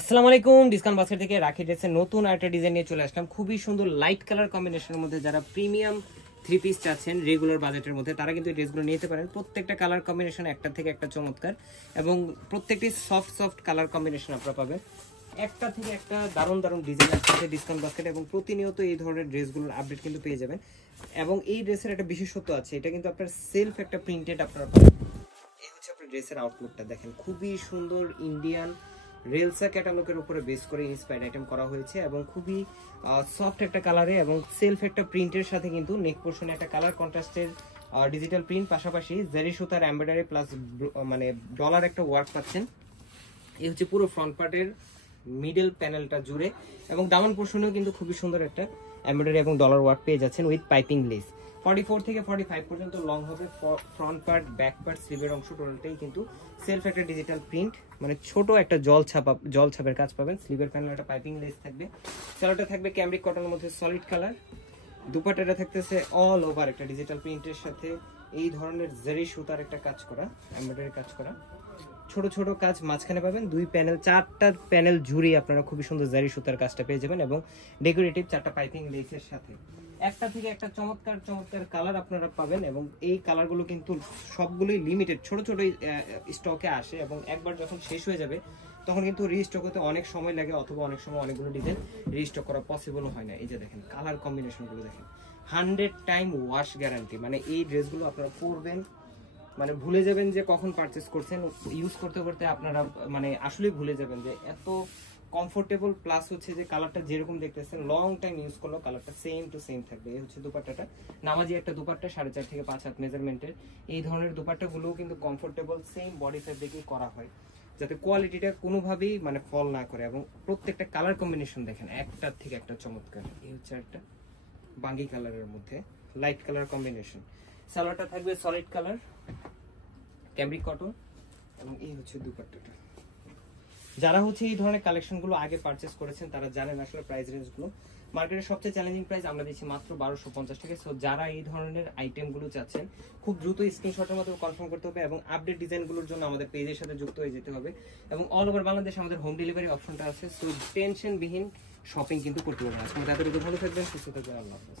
আসসালামু আলাইকুম। Discount basket থেকে রাখি ড্রেসের নতুন আরেকটা ডিজাইন নিয়ে চলে আসলাম। খুবই সুন্দর লাইট কালার কম্বিনেশনের মধ্যে যারা প্রিমিয়াম থ্রি পিস চাচ্ছেন রেগুলার বাজেটের মধ্যে তারা কিন্তু এই ড্রেসগুলো নিতে পারেন। প্রত্যেকটা কালার কম্বিনেশন একটা থেকে একটা চমৎকার এবং প্রত্যেকটি সফট কালার কম্বিনেশন আপনারা পাবেন। একটা থেকে একটা দারুণ দারুণ ডিজাইন আছে ডিসকাউন্ট বাস্কেট এবং প্রতিনিয়ত এই ধরনের ড্রেসগুলোর আপডেট কিন্তু পেয়ে যাবেন। এবং এই ড্রেসের একটা বিশেষত্ব আছে, এটা কিন্তু আপনার সেলফ একটা প্রিন্টেড আপনারা পাবেন। এই হচ্ছে আপনার ড্রেসের আউটলুকটা দেখেন, খুবই সুন্দর ইন্ডিয়ান রেলসা ক্যাটালগের উপরে বেস করে ইন্সপায়ার্ড আইটেম করা হয়েছে এবং খুবই সফট একটা কালারে এবং সেলফ একটা প্রিন্টের সাথে কিন্তু নেক পোর্শনে একটা কালার কন্ট্রাস্টের ডিজিটাল প্রিন্ট, পাশাপাশি জারি সুতার এমব্রয়ডারি প্লাস মানে ডলার একটা ওয়ার্ক পাচ্ছেন। এই হচ্ছে পুরো ফ্রন্ট পার্টের মিডল প্যানেলটা জুড়ে এবং ডাউন পোর্শনেও কিন্তু খুবই সুন্দর একটা এমব্রয়ডারি এবং ডলার ওয়ার্ক পেয়ে যাচ্ছেন উইথ পাইপিং লেস। 44 থেকে 45 পর্যন্ত লং হবে। ফ্রন্ট পার্ট, ব্যাক পার্ট, স্লিভের অংশ টোটালটাই কিন্তু সেলফ একটা ডিজিটাল প্রিন্ট, মানে ছোট একটা জল ছাপের কাজ পাবেন। স্লিভের প্যানেল একটা পাইপিং লেস থাকবে। সালোয়ারটা থাকবে ক্যামব্রিক কটনের মধ্যে সলিড কালার। দুপাট্টাটা থাকতেছে অল ওভার একটা ডিজিটাল প্রিন্টের সাথে এই ধরনের জারি সুতার একটা কাজ করা, এমব্রয়ডারি কাজ করা, ছোট ছোট কাজ মাঝখানে পাবেন। দুই প্যানেল, চারটা প্যানেল জুড়ে আপনারা খুবই সুন্দর জারি সুতার কাজটা পেয়ে যাবেন এবং ডেকোরেটিভ চারটা পাইপিং লেসের সাথে একটা থেকে একটা চমৎকার কালার আপনারা পাবেন। এবং এই কালারগুলো কিন্তু সবগুলোই লিমিটেড, ছোট ছোট স্টকে আসে এবং একবার যখন শেষ হয়ে যাবে তখন কিন্তু রিস্টক হতে অনেক সময় লাগে, অথবা অনেক সময় অনেকগুলো ডিজাইন রিস্টক করা পসিবলও হয় না। এই যে দেখেন কালার কম্বিনেশনগুলো দেখেন, 100 টাইম ওয়াশ গ্যারান্টি। মানে এই ড্রেসগুলো আপনারা পরবেন মানে ভুলে যাবেন যে কখন পারচেস করছেন। ইউজ করতে করতে আপনারা মানে আসলে ভুলে যাবেন যে এত কমফোর্টেবল, প্লাস হচ্ছে যে কালারটা যেরকম দেখতেছেন লং টাইম ইউজ করলেও কালারটা সেম টু সেম থাকবে। এই হচ্ছে দুপাট্টাটা, নামাজি একটা দুপাট্টা 4.5 থেকে 5 হাত মেজারমেন্টের। এই ধরনের দুপাট্টাগুলোও কিন্তু কমফোর্টেবল, সেম বডি ফেব্রিকই করা হয় যাতে কোয়ালিটিটা কোনোভাবেই মানে ফল না করে। এবং প্রত্যেকটা কালার কম্বিনেশন দেখেন একটার থেকে একটা চমৎকার। এই হচ্ছে একটা বাঙ্গি কালারের মধ্যে লাইট কালার কম্বিনেশন। সালোয়ারটা থাকবে সলিড কালার ক্যামব্রিক কটন এবং এই হচ্ছে দুপাট্টাটা। যারা হচ্ছে এই ধরনের কালেকশনগুলো আগে পারচেস করেছেন তারা জানেন আসলে প্রাইস রেঞ্জগুলো। মার্কেটের সবচেয়ে চ্যালেঞ্জিং প্রাইস আমরা দিচ্ছি মাত্র 1250 টাকা। সো যারা এই ধরনের আইটেমগুলো চাচ্ছেন খুব দ্রুত স্ক্রিনশটের মধ্যে কনফার্ম করতে হবে এবং আপডেট ডিজাইনগুলোর জন্য আমাদের পেজের সাথে যুক্ত হয়ে যেতে হবে। এবং অল ওভার বাংলাদেশ আমাদের হোম ডেলিভারি অপশনটা আছে। সো টেনশনবিহীন শপিং কিন্তু করতে পারবেন। আজকে তাদের ভালো থাকবেন, সুস্থ থাকবেন। আল্লাহ হাফেজ।